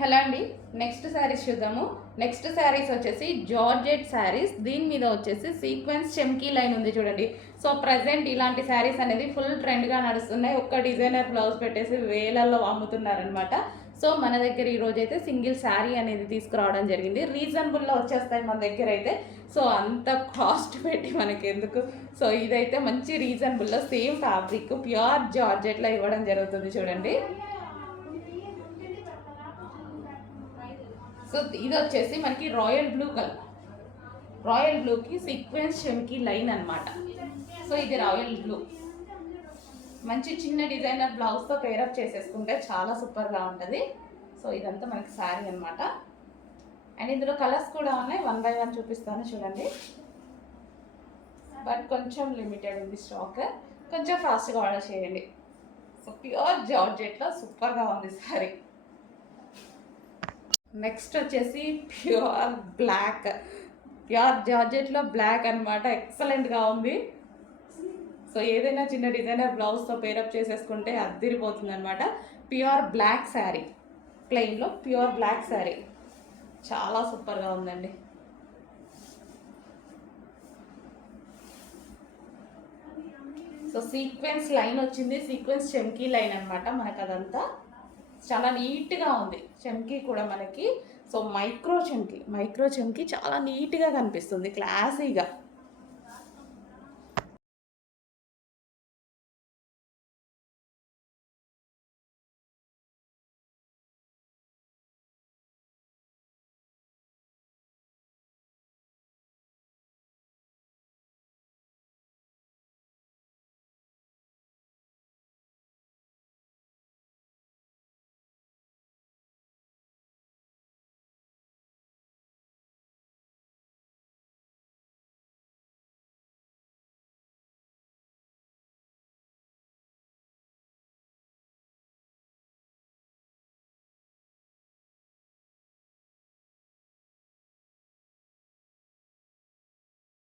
Hello అండి. Next saris చూద్దాము. Next saris వచ్చేసి జార్జెట్ శారీస్. దీని మీద వచ్చేసి సీక్వెన్స్ చెమ్కీ లైన్ ఉంది చూడండి. సో ప్రజెంట్ ఇలాంటి శారీస్ అనేది ఫుల్ ట్రెండ్గా నడుస్తున్నాయి. ఒక్క డిజైనర్ బ్లౌజ్ పెట్టేసి వేలల్లో అమ్ముతున్నారనమాట. సో మన దగ్గర ఈరోజు అయితే సింగిల్ శారీ అనేది తీసుకురావడం జరిగింది. రీజనబుల్లో వచ్చేస్తాయి మన దగ్గర అయితే. సో అంత కాస్ట్ పెట్టి మనకి ఎందుకు. సో ఇదైతే మంచి రీజనబుల్లో సేమ్ ఫ్యాబ్రిక్ ప్యూర్ జార్జెట్లో ఇవ్వడం జరుగుతుంది చూడండి. సో ఇది వచ్చేసి మనకి రాయల్ బ్లూ కలర్, రాయల్ బ్లూకి సీక్వెన్స్ చెమ్కి లైన్ అనమాట. సో ఇది రాయల్ బ్లూ మంచి చిన్న డిజైనర్ బ్లౌజ్తో పేరప్ చేసేసుకుంటే చాలా సూపర్గా ఉంటుంది. సో ఇదంతా మనకి శారీ అనమాట. అండ్ ఇందులో కలర్స్ కూడా ఉన్నాయి, 1 by 1 చూపిస్తాను చూడండి. బట్ కొంచెం లిమిటెడ్ ఉంది స్టాక్, కొంచెం ఫాస్ట్గా ఆర్డర్ చేయండి. సో ప్యూర్ జార్జెట్లో సూపర్గా ఉంది శారీ. నెక్స్ట్ వచ్చేసి ప్యూర్ బ్లాక్, ప్యూర్ జార్జెట్లో బ్లాక్ అనమాట. ఎక్సలెంట్గా ఉంది. సో ఏదైనా చిన్న డిజైనర్ బ్లౌజ్తో పేరప్ చేసేసుకుంటే అద్దిరిపోతుంది అనమాట. ప్యూర్ బ్లాక్ శారీ, ప్లెయిన్లో ప్యూర్ బ్లాక్ శారీ చాలా సూపర్గా ఉందండి. సో సీక్వెన్స్ లైన్ వచ్చింది, సీక్వెన్స్ చెమ్కీ లైన్ అనమాట. మనకు అదంతా చాలా నీట్గా ఉంది. చెమ్కీ కూడా మనకి సో మైక్రో చెమ్కీ చాలా నీట్గా కనిపిస్తుంది, క్లాసీగా.